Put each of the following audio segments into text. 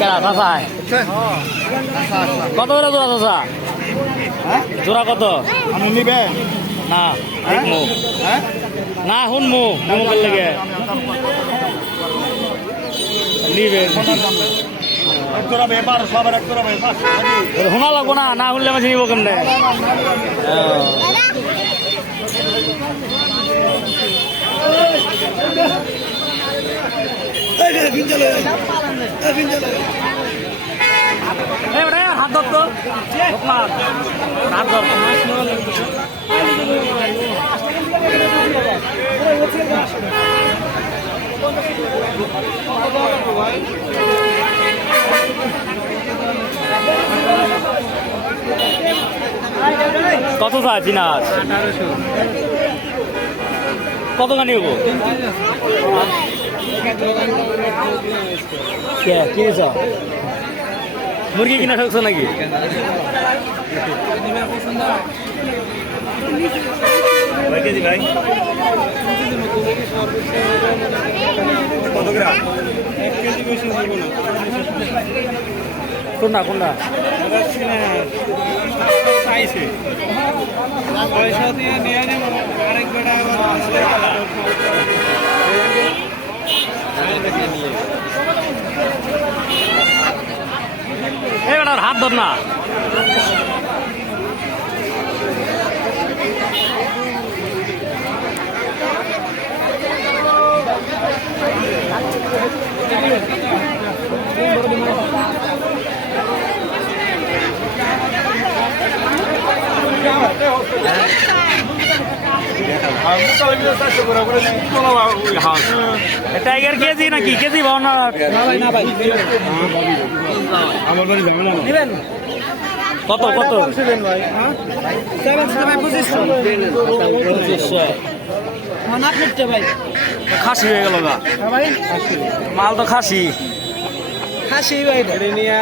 কেনা চাষায় কত করে জোড়া চাষা জোড়া কত আমি নিবে না দেখমু না শুনমু মুখের লেগে নিবে শোনা লাগবো না শুনলে মাঝে নিব কেমনে হাত ধর তো হাত ধর কত চাই চিনার কত গানি হবো কিনেছ মুরগি কিনা ঠকছো নাকি কেজি ভাই কত গ্রাম 1 কেজি বেশি হইব না কোনটা চাইছে পয়সা দিয়ে নিয়ে নেব আরেক বেটা এবার হাত ধর না টাইগার কেজি নাকি কেজি ভাবনা কত কত খাসি হয়ে গেল গা মাল তো খাসি খাসি ভাই ধরে নিয়ে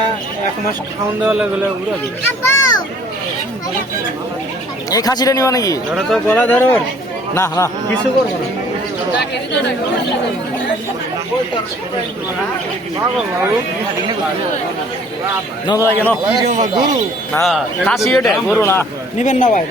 1 মাস খাওয়ান দেওয়া লাগলে এই খাসিটা নিবা নাকি ধরো তো গলা ধরো না না কিছু করবো না গরু না খাসি ওটা গরু না নিবেন না ভাই